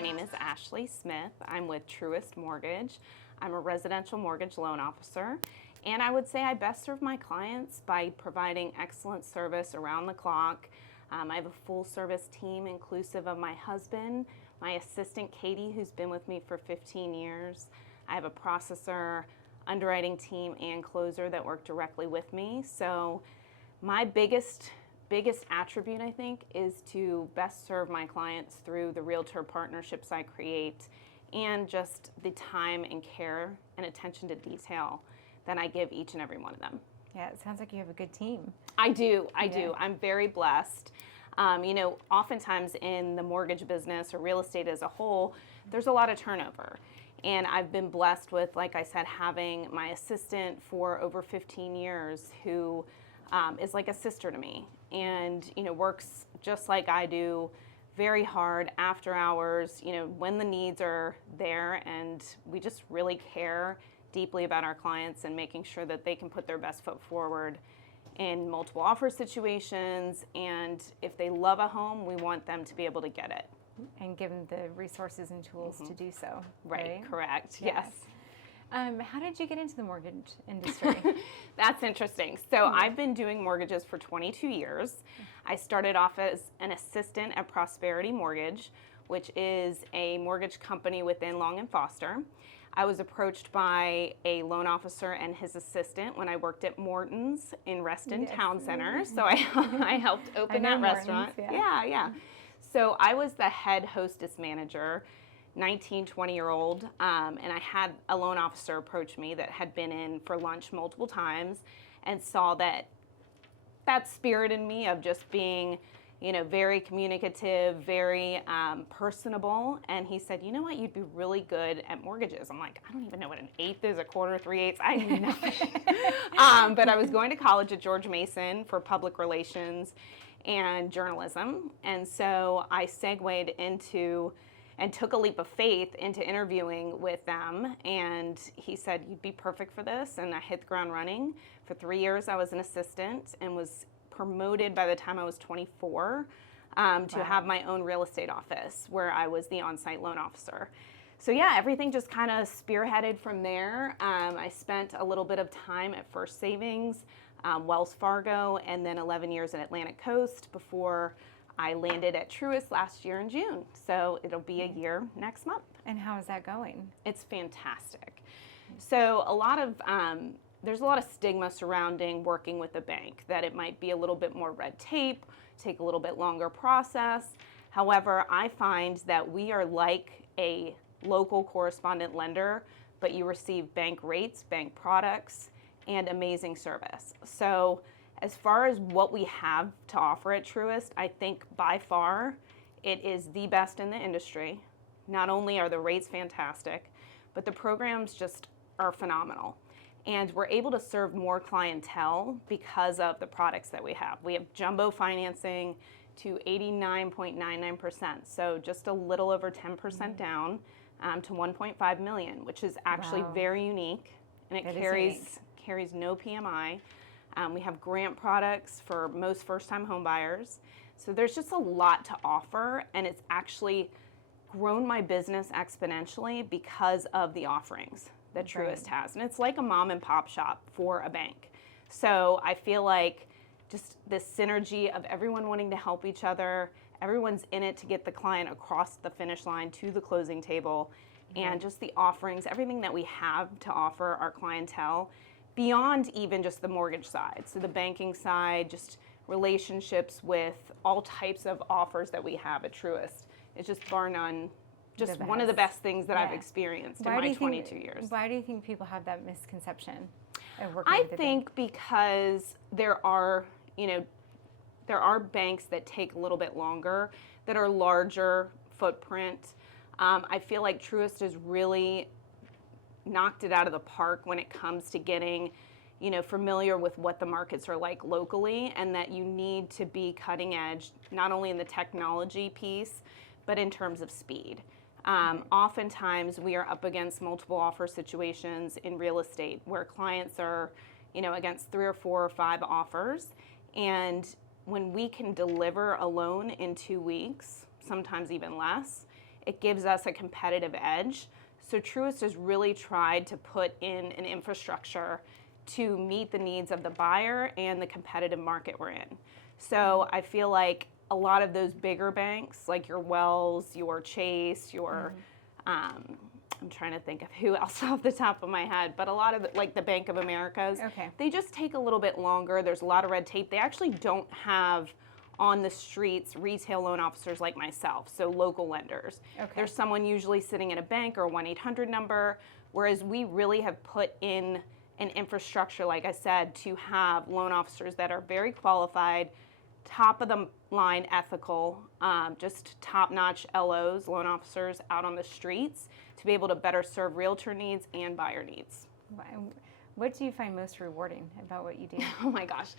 My name is Ashley Smith. I'm with Truist Mortgage. I'm a residential mortgage loan officer, and I would say I best serve my clients by providing excellent service around the clock. I have a full service team inclusive of my husband, my assistant Katie, who's been with me for 15 years. I have a processor, underwriting team, and closer that work directly with me. So my biggest attribute, I think, is to best serve my clients through the realtor partnerships I create and just the time and care and attention to detail that I give each and every one of them. Yeah, it sounds like you have a good team. I do. I'm very blessed. Oftentimes in the mortgage business or real estate as a whole, there's a lot of turnover. And I've been blessed with, like I said, having my assistant for over 15 years who is like a sister to me and, works just like I do, very hard after hours, when the needs are there, and we just really care deeply about our clients and making sure that they can put their best foot forward in multiple offer situations. And if they love a home, we want them to be able to get it. And give them the resources and tools to do so. Right? Correct. Yes. How did you get into the mortgage industry? That's interesting. So I've been doing mortgages for 22 years. I started off as an assistant at Prosperity Mortgage, which is a mortgage company within Long and Foster. I was approached by a loan officer and his assistant when I worked at Morton's in Reston Town Center. So I helped open that restaurant. Yeah. So I was the head hostess manager, 19, 20-year-old, and I had a loan officer approach me that had been in for lunch multiple times and saw that spirit in me of just being, very communicative, very personable. And he said, you know what, you'd be really good at mortgages. I'm like, I don't even know what an eighth is, a quarter, 3/8. I know nothing. But I was going to college at George Mason for public relations and journalism. And so I segued into and took a leap of faith into interviewing with them. And he said, you'd be perfect for this. And I hit the ground running. For 3 years, I was an assistant and was promoted by the time I was 24 to have my own real estate office where I was the on-site loan officer. So yeah, everything just kind of spearheaded from there. I spent a little bit of time at First Savings, Wells Fargo, and then 11 years at Atlantic Coast before I landed at Truist last year in June. So it'll be a year next month. And how is that going? It's fantastic. So there's a lot of stigma surrounding working with a bank, that it might be a little bit more red tape, take a little bit longer process. However, I find that we are like a local correspondent lender, but you receive bank rates, bank products, and amazing service. So as far as what we have to offer at Truist, I think by far it is the best in the industry. Not only are the rates fantastic, but the programs just are phenomenal. And we're able to serve more clientele because of the products that we have. We have jumbo financing to 89.99%, so just a little over 10% down to 1.5 million, which is actually very unique, and it carries no PMI. We have grant products for most first-time home buyers. So there's just a lot to offer, and it's actually grown my business exponentially because of the offerings that Truist has. And it's like a mom and pop shop for a bank. So I feel like just this synergy of everyone wanting to help each other, everyone's in it to get the client across the finish line to the closing table, and just the offerings, everything that we have to offer our clientele beyond even just the mortgage side. So the banking side, just relationships with all types of offers that we have at Truist. It's just bar none, just one of the best things that I've experienced in my 22 years. Why do you think people have that misconception of working with a bank? Because there are banks that take a little bit longer, that are larger footprint. I feel like Truist has really knocked it out of the park when it comes to getting, familiar with what the markets are like locally, and that you need to be cutting edge, not only in the technology piece, but in terms of speed. Oftentimes we are up against multiple offer situations in real estate where clients are, against 3 or 4 or 5 offers. And when we can deliver a loan in 2 weeks, sometimes even less, it gives us a competitive edge. So Truist has really tried to put in an infrastructure to meet the needs of the buyer and the competitive market we're in. So I feel like a lot of those bigger banks, like your Wells, your Chase, your, I'm trying to think of who else off the top of my head, but a lot of like the Bank of Americas, they just take a little bit longer. There's a lot of red tape. They actually don't have on the streets retail loan officers like myself, so local lenders. There's someone usually sitting at a bank or a 1-800 number, whereas we really have put in an infrastructure, like I said, to have loan officers that are very qualified, top of the line ethical, just top-notch LOs, loan officers out on the streets to be able to better serve realtor needs and buyer needs. What do you find most rewarding about what you do? Oh my gosh.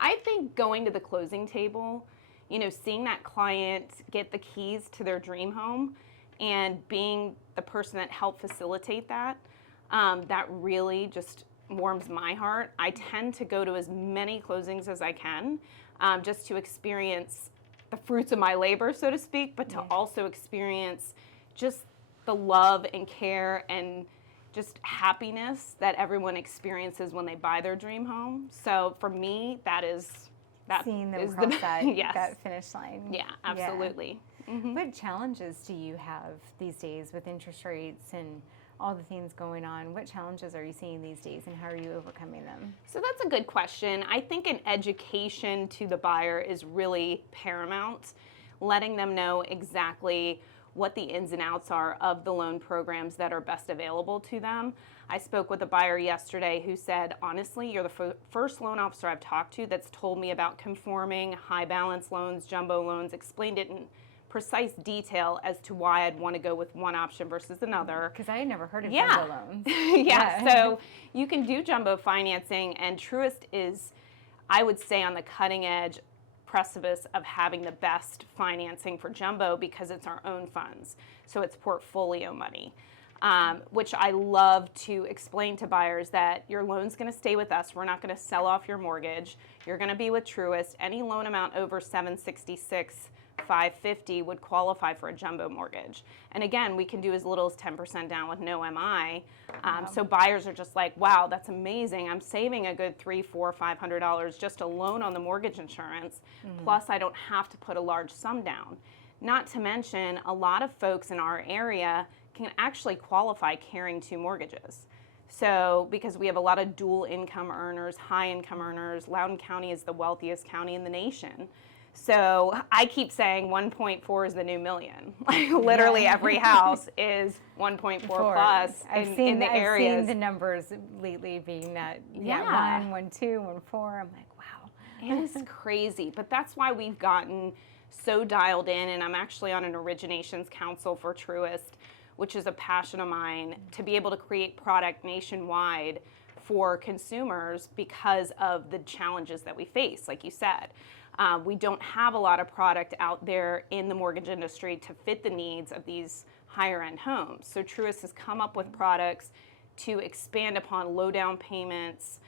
I think going to the closing table, you know, seeing that client get the keys to their dream home and being the person that helped facilitate that, that really just warms my heart. I tend to go to as many closings as I can, just to experience the fruits of my labor, so to speak, but to also experience just the love and care and just happiness that everyone experiences when they buy their dream home. So for me, seeing them is cross that finish line. Yeah, absolutely. Yeah. What challenges do you have these days with interest rates and all the things going on? What challenges are you seeing these days, and how are you overcoming them? So that's a good question. I think an education to the buyer is really paramount, letting them know exactly what the ins and outs are of the loan programs that are best available to them. I spoke with a buyer yesterday who said, honestly, you're the first loan officer I've talked to that's told me about conforming, high balance loans, jumbo loans, explained it in precise detail as to why I'd want to go with one option versus another. Because I had never heard of jumbo loans. So you can do jumbo financing, and Truist is, I would say, on the cutting edge precipice of having the best financing for jumbo because it's our own funds. So it's portfolio money, which I love to explain to buyers that your loan's going to stay with us. We're not going to sell off your mortgage. You're going to be with Truist. Any loan amount over $766,550 would qualify for a jumbo mortgage. And again, we can do as little as 10% down with no MI. So buyers are just like, wow, that's amazing. I'm saving a good $300, $400, $500 just alone on the mortgage insurance. Plus, I don't have to put a large sum down. Not to mention, a lot of folks in our area can actually qualify carrying 2 mortgages. So, because we have a lot of dual income earners, high income earners, Loudoun County is the wealthiest county in the nation. So I keep saying 1.4 is the new million. Like literally every house is 1.4 plus in the areas. I've seen the numbers lately being that 1, 1, 2, 1, 4. I'm like, wow. It is crazy, but that's why we've gotten so dialed in, and I'm actually on an originations council for Truist, which is a passion of mine, to be able to create product nationwide for consumers because of the challenges that we face, like you said. We don't have a lot of product out there in the mortgage industry to fit the needs of these higher end homes. So Truist has come up with products to expand upon low down payments,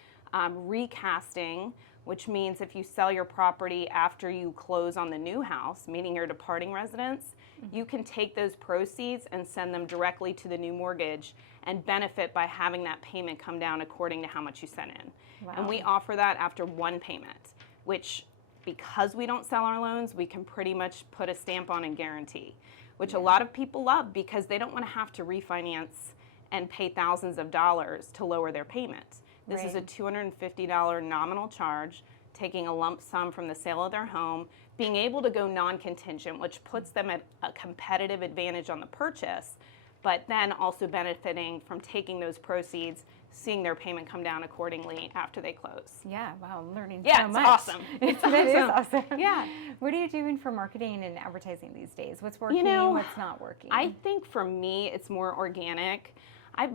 recasting, which means if you sell your property after you close on the new house, meaning your departing residence, you can take those proceeds and send them directly to the new mortgage and benefit by having that payment come down according to how much you sent in. And we offer that after 1 payment, which, because we don't sell our loans, we can pretty much put a stamp on and guarantee, which a lot of people love because they don't want to have to refinance and pay thousands of dollars to lower their payments. This is a $250 nominal charge, taking a lump sum from the sale of their home, being able to go non-contingent, which puts them at a competitive advantage on the purchase, but then also benefiting from taking those proceeds, seeing their payment come down accordingly after they close. Yeah, wow, I'm learning so so much. Awesome. It's awesome. That is awesome. Yeah. What are you doing for marketing and advertising these days? What's working, what's not working? I think for me, it's more organic.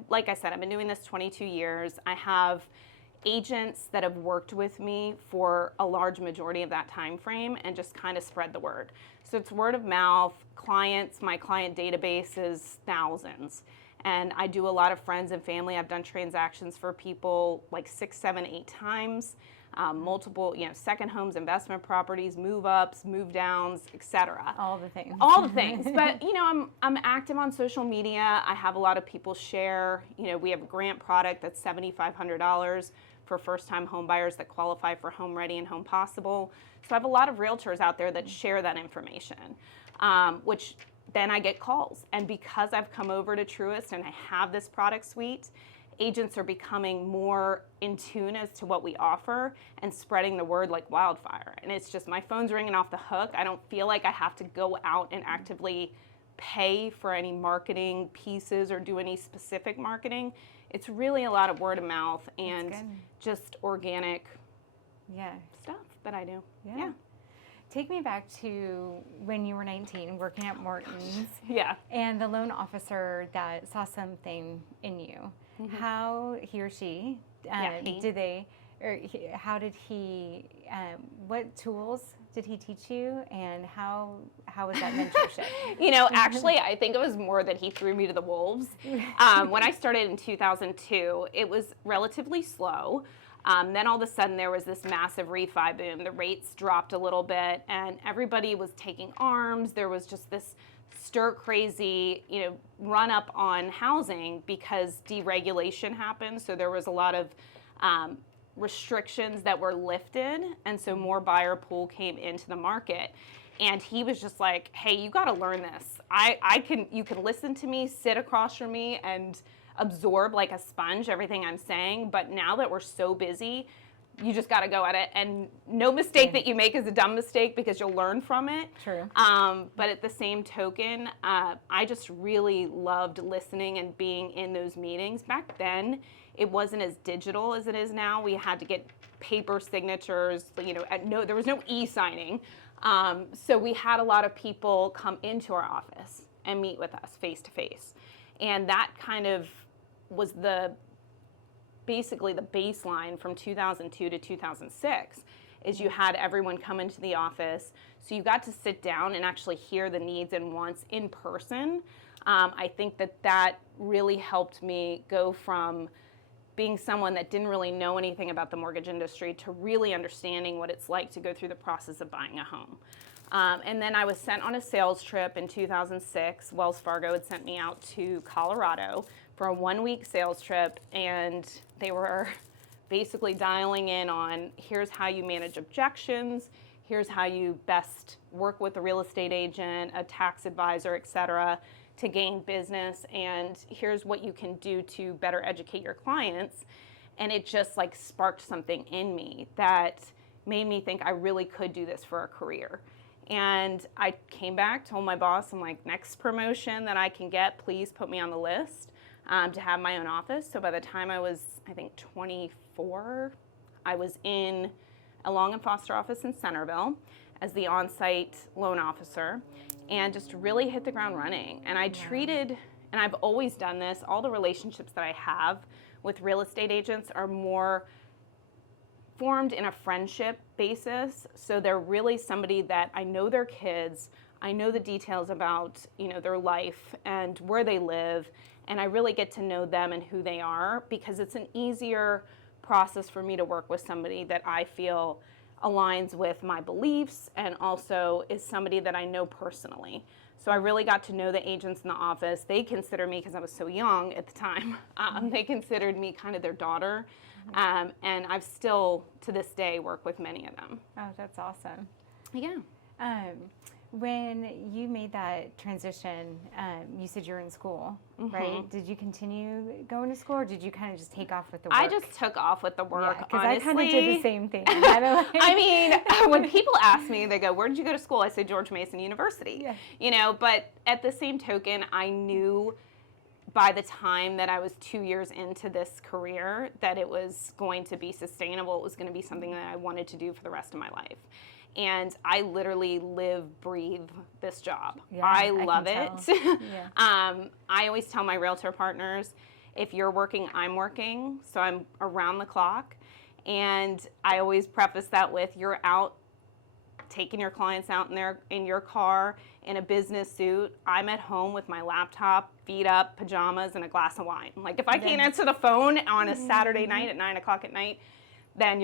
Like I said, I've been doing this 22 years. I have agents that have worked with me for a large majority of that time frame and just kind of spread the word. So it's word of mouth, clients, my client database is thousands. And I do a lot of friends and family. I've done transactions for people like 6, 7, 8 times. multiple, second homes, investment properties, move ups, move downs, etc. All the things. All the things. But, I'm active on social media. I have a lot of people share. We have a grant product that's $7,500 for first-time home buyers that qualify for Home Ready and Home Possible. So I have a lot of realtors out there that share that information, which then I get calls. And because I've come over to Truist and I have this product suite, agents are becoming more in tune as to what we offer and spreading the word like wildfire. And it's just, my phone's ringing off the hook. I don't feel like I have to go out and actively pay for any marketing pieces or do any specific marketing. It's really a lot of word of mouth and just organic stuff that I do. Yeah. Take me back to when you were 19, working at Morton's. Yeah. And the loan officer that saw something in you. Mm-hmm. How he or she, how did he, what tools did he teach you, and how was that mentorship? Actually, I think it was more that he threw me to the wolves. When I started in 2002, it was relatively slow. Then all of a sudden there was this massive refi boom. The rates dropped a little bit and everybody was taking ARMs. There was just this stir crazy, run up on housing because deregulation happened. So there was a lot of restrictions that were lifted, and so more buyer pool came into the market. And he was just like, hey, you got to learn this. You can listen to me, sit across from me and absorb like a sponge everything I'm saying, but now that we're so busy, you just got to go at it, and no mistake that you make is a dumb mistake because you'll learn from it. True. But at the same token, I just really loved listening and being in those meetings. Back then, it wasn't as digital as it is now. We had to get paper signatures, there was no e-signing. So we had a lot of people come into our office and meet with us face to face. And that kind of was basically the baseline from 2002 to 2006, is you had everyone come into the office. So you got to sit down and actually hear the needs and wants in person. I think that really helped me go from being someone that didn't really know anything about the mortgage industry to really understanding what it's like to go through the process of buying a home. And then I was sent on a sales trip in 2006. Wells Fargo had sent me out to Colorado for a 1-week sales trip, and they were basically dialing in on, here's how you manage objections, here's how you best work with a real estate agent, a tax advisor, et cetera, to gain business, and here's what you can do to better educate your clients. And it just like sparked something in me that made me think I really could do this for a career. And I came back, told my boss, I'm like, next promotion that I can get, please put me on the list to have my own office. So by the time I was, I think, 24, I was in a Long and Foster office in Centerville as the on-site loan officer, and just really hit the ground running. And I treated, and I've always done this, all the relationships that I have with real estate agents are more formed in a friendship basis. So they're really somebody that I know their kids, I know the details about, their life and where they live, and I really get to know them and who they are, because it's an easier process for me to work with somebody that I feel aligns with my beliefs and also is somebody that I know personally. So I really got to know the agents in the office. They consider me, because I was so young at the time, they considered me kind of their daughter. And I've still, to this day, work with many of them. Oh, that's awesome. Yeah. When you made that transition, you said you were in school, right? Did you continue going to school, or did you kind of just take off with the work? I just took off with the work, because honestly. I kind of did the same thing. I mean, when people ask me, they go, where did you go to school? I say George Mason University. Yeah. But at the same token, I knew by the time that I was 2 years into this career that it was going to be sustainable. It was going to be something that I wanted to do for the rest of my life. And I literally live, breathe this job. Yeah, I love it. Yeah. I always tell my realtor partners, if you're working, I'm working. So I'm around the clock. And I always preface that with, you're out taking your clients out in your car in a business suit. I'm at home with my laptop, feet up, pajamas, and a glass of wine. Like, if I can't answer the phone on a Saturday night at 9 o'clock at night, then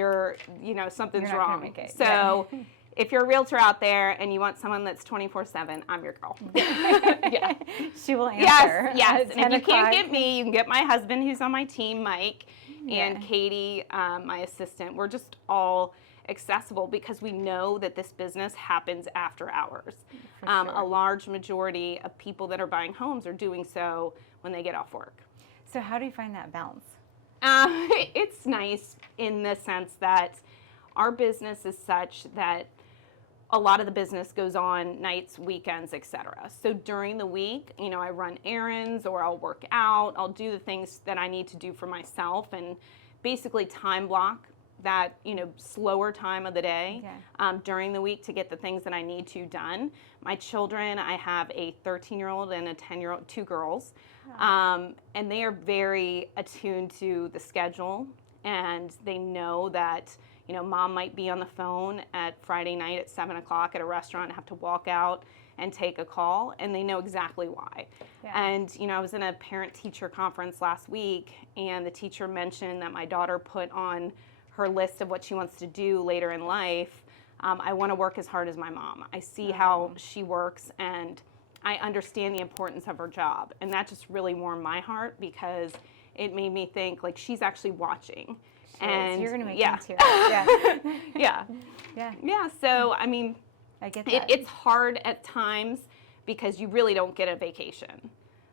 something's You're not gonna wrong. make it. So if you're a realtor out there and you want someone that's 24/7, I'm your girl. Yeah. She will answer. Yes. at And if 10 you can't o'clock. get me, you can get my husband who's on my team, Mike, and Yeah. Katie, my assistant. We're just all accessible because we know that this business happens after hours. For sure. A large majority of people that are buying homes are doing so when they get off work. So how do you find that balance? It's nice in the sense that our business is such that a lot of the business goes on nights, weekends, etc. So during the week, I run errands or I'll work out. I'll do the things that I need to do for myself and basically time block that, slower time of the day during the week to get the things that I need to done. My children, I have a 13-year-old and a 10-year-old, 2 girls, and they are very attuned to the schedule, and they know that mom might be on the phone at Friday night at 7 o'clock at a restaurant and have to walk out and take a call, and they know exactly why. Yeah. And, I was in a parent-teacher conference last week, and the teacher mentioned that my daughter put on her list of what she wants to do later in life. I want to work as hard as my mom. I see how she works, and I understand the importance of her job. And that just really warmed my heart because it made me think, like, she's actually watching. And you're going to make me tear up. Yeah. So, I mean, I get that. it's hard at times because you really don't get a vacation.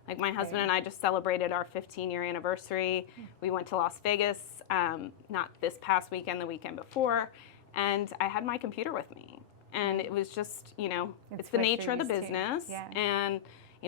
Like my husband and I just celebrated our 15-year anniversary. We went to Las Vegas, not this past weekend, the weekend before, and I had my computer with me. And it was just, it's the nature of the business. Yeah. And,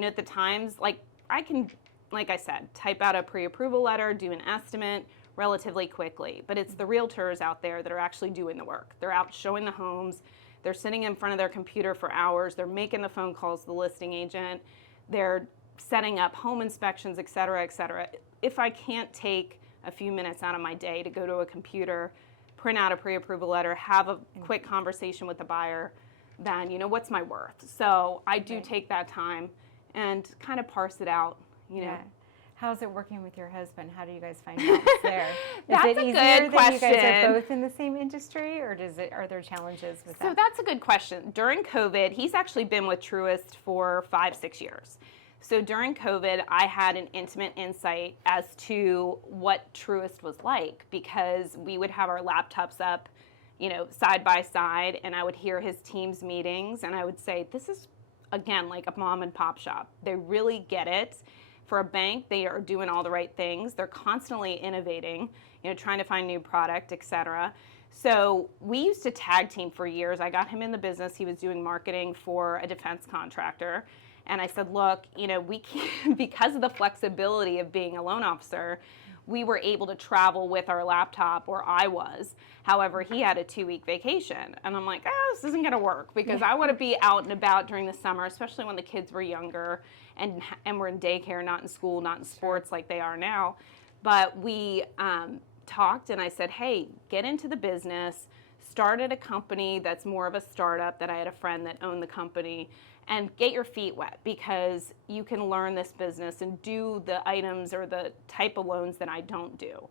at the times, like I can, like I said, type out a pre-approval letter, do an estimate relatively quickly. But it's the realtors out there that are actually doing the work. They're out showing the homes. They're sitting in front of their computer for hours. They're making the phone calls to the listing agent. They're setting up home inspections, et cetera, et cetera. If I can't take a few minutes out of my day to go to a computer, print out a pre-approval letter, have a quick conversation with the buyer, then, what's my worth? So I do take that time and kind of parse it out, Yeah. How's it working with your husband? How do you guys find balance there? That's Is it a easier good that you guys are question. both in the same industry, or are there challenges with So that? that's a good question. During COVID, he's actually been with Truist for 5-6 years. So during COVID, I had an intimate insight as to what Truist was like because we would have our laptops up, side by side, and I would hear his team's meetings, and I would say, this is, again, like a mom and pop shop. They really get it. For a bank, they are doing all the right things. They're constantly innovating, trying to find new product, et cetera. So we used to tag team for years. I got him in the business. He was doing marketing for a defense contractor. And I said, look, we can't, because of the flexibility of being a loan officer, we were able to travel with our laptop, or I was. However, he had a 2-week vacation. And I'm like, this isn't going to work because I want to be out and about during the summer, especially when the kids were younger and we're in daycare, not in school, not in sports like they are now. But we talked and I said, hey, get into the business, started a company that's more of a startup that I had a friend that owned the company, and get your feet wet because you can learn this business and do the items or the type of loans that I don't do.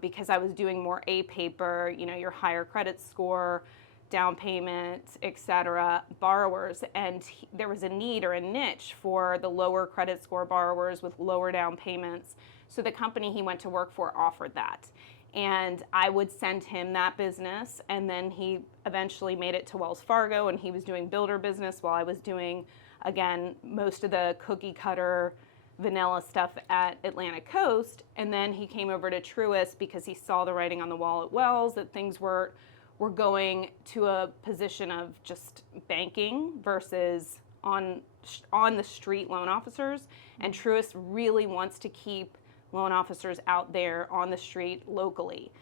Because I was doing more A paper, your higher credit score, down payment, et cetera, borrowers. And there was a need or a niche for the lower credit score borrowers with lower down payments. So the company he went to work for offered that. And I would send him that business, and then he eventually made it to Wells Fargo, and he was doing builder business while I was doing, again, most of the cookie cutter vanilla stuff at Atlantic Coast. And then he came over to Truist because he saw the writing on the wall at Wells that things were going to a position of just banking versus on the street loan officers. And Truist really wants to keep loan officers out there on the street locally.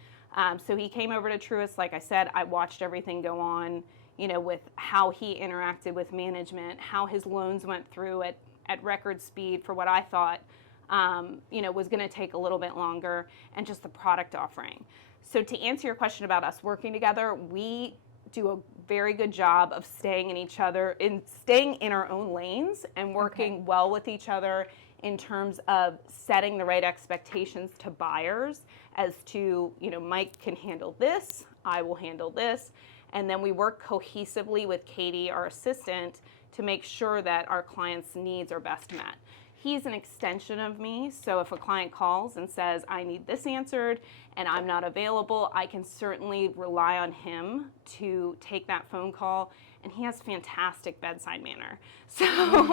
So he came over to Truist. Like I said, I watched everything go on, with how he interacted with management, how his loans went through at record speed for what I thought, was going to take a little bit longer, and just the product offering. So to answer your question about us working together, we do a very good job of staying in our own lanes and working well with each other in terms of setting the right expectations to buyers as to, Mike can handle this, I will handle this. And then we work cohesively with Katie, our assistant, to make sure that our client's needs are best met. He's an extension of me, so if a client calls and says, I need this answered and I'm not available, I can certainly rely on him to take that phone call, and he has fantastic bedside manner. So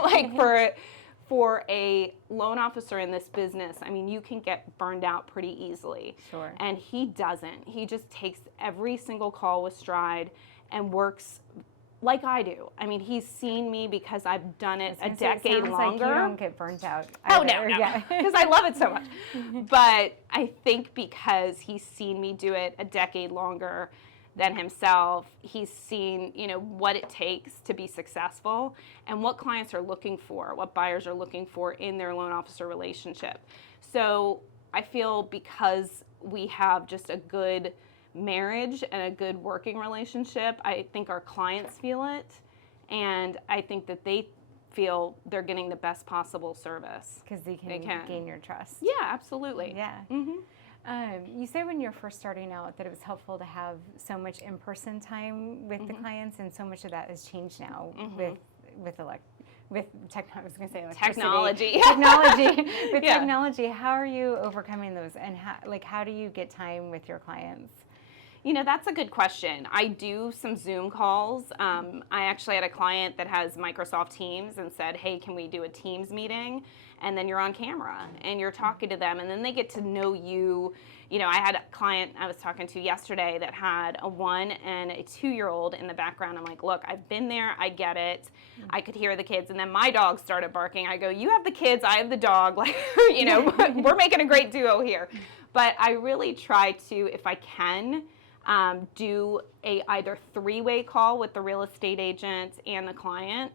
like for a loan officer in this business, I mean, you can get burned out pretty easily. Sure. And he doesn't. He just takes every single call with stride and works like I do. I mean, he's seen me because I've done it a decade longer. Like you don't get burnt out Oh, either. no, because I love it so much. But I think because he's seen me do it a decade longer than himself, he's seen, what it takes to be successful and what clients are looking for, what buyers are looking for in their loan officer relationship. So I feel because we have just a good marriage and a good working relationship, I think our clients feel it, and I think that they feel they're getting the best possible service. Because they can gain your trust. Yeah, absolutely. Yeah. Mm-hmm. You said when you're first starting out that it was helpful to have so much in-person time with the clients, and so much of that has changed now with I was going to say technology. With technology, how are you overcoming those, and how do you get time with your clients? That's a good question. I do some Zoom calls. I actually had a client that has Microsoft Teams and said, hey, can we do a Teams meeting? And then you're on camera and you're talking to them, and then they get to know you. I had a client I was talking to yesterday that had a 1 and a 2-year-old in the background. I'm like, look, I've been there. I get it. I could hear the kids. And then my dog started barking. I go, you have the kids. I have the dog. Like, we're making a great duo here. But I really try to, if I can, do a either 3-way call with the real estate agent and the client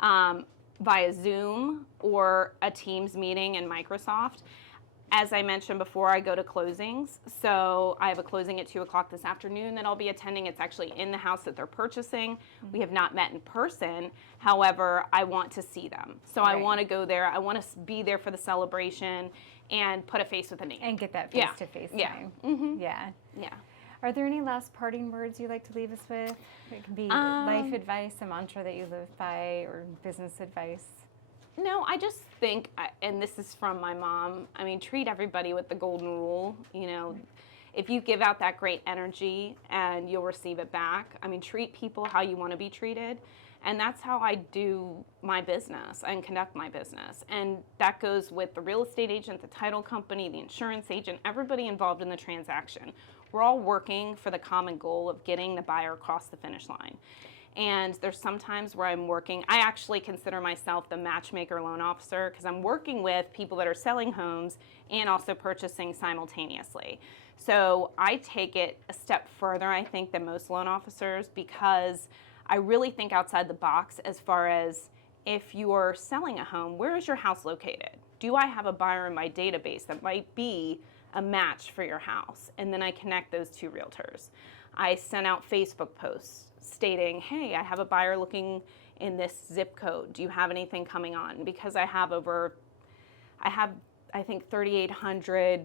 via Zoom or a Teams meeting in Microsoft. As I mentioned before, I go to closings. So I have a closing at 2 o'clock this afternoon that I'll be attending. It's actually in the house that they're purchasing. We have not met in person. However, I want to see them. So I want to go there. I want to be there for the celebration and put a face with a name. And get that face-to-face time. Mm-hmm. Yeah. Yeah. Are there any last parting words you'd like to leave us with? It can be life advice, a mantra that you live by, or business advice. No, I just think, and this is from my mom, I mean, treat everybody with the golden rule. If you give out that great energy and you'll receive it back, I mean, treat people how you want to be treated. And that's how I do my business and conduct my business. And that goes with the real estate agent, the title company, the insurance agent, everybody involved in the transaction. We're all working for the common goal of getting the buyer across the finish line. And there's some times where I'm working, I actually consider myself the matchmaker loan officer because I'm working with people that are selling homes and also purchasing simultaneously. So I take it a step further, I think, than most loan officers, because I really think outside the box as far as if you are selling a home, where is your house located? Do I have a buyer in my database that might be a match for your house? And then I connect those 2 realtors. I sent out Facebook posts stating, hey, I have a buyer looking in this zip code. Do you have anything coming on? Because I have I think 3,800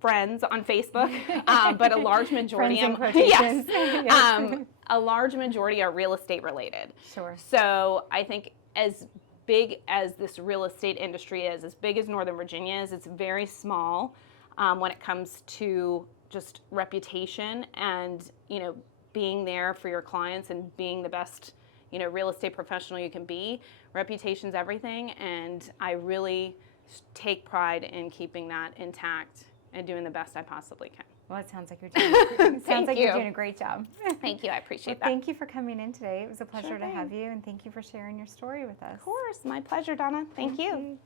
friends on Facebook, but a large majority a large majority are real estate related. Sure. So I think as big as this real estate industry is, as big as Northern Virginia is, it's very small when it comes to just reputation and, being there for your clients and being the best, real estate professional you can be. Reputation's everything, and I really take pride in keeping that intact and doing the best I possibly can. Well, it sounds like you're doing a great job. Thank you. I appreciate that. Thank you for coming in today. It was a pleasure Sure to thing. have you, and thank you for sharing your story with us. Of course. My pleasure, Donna. Thank you.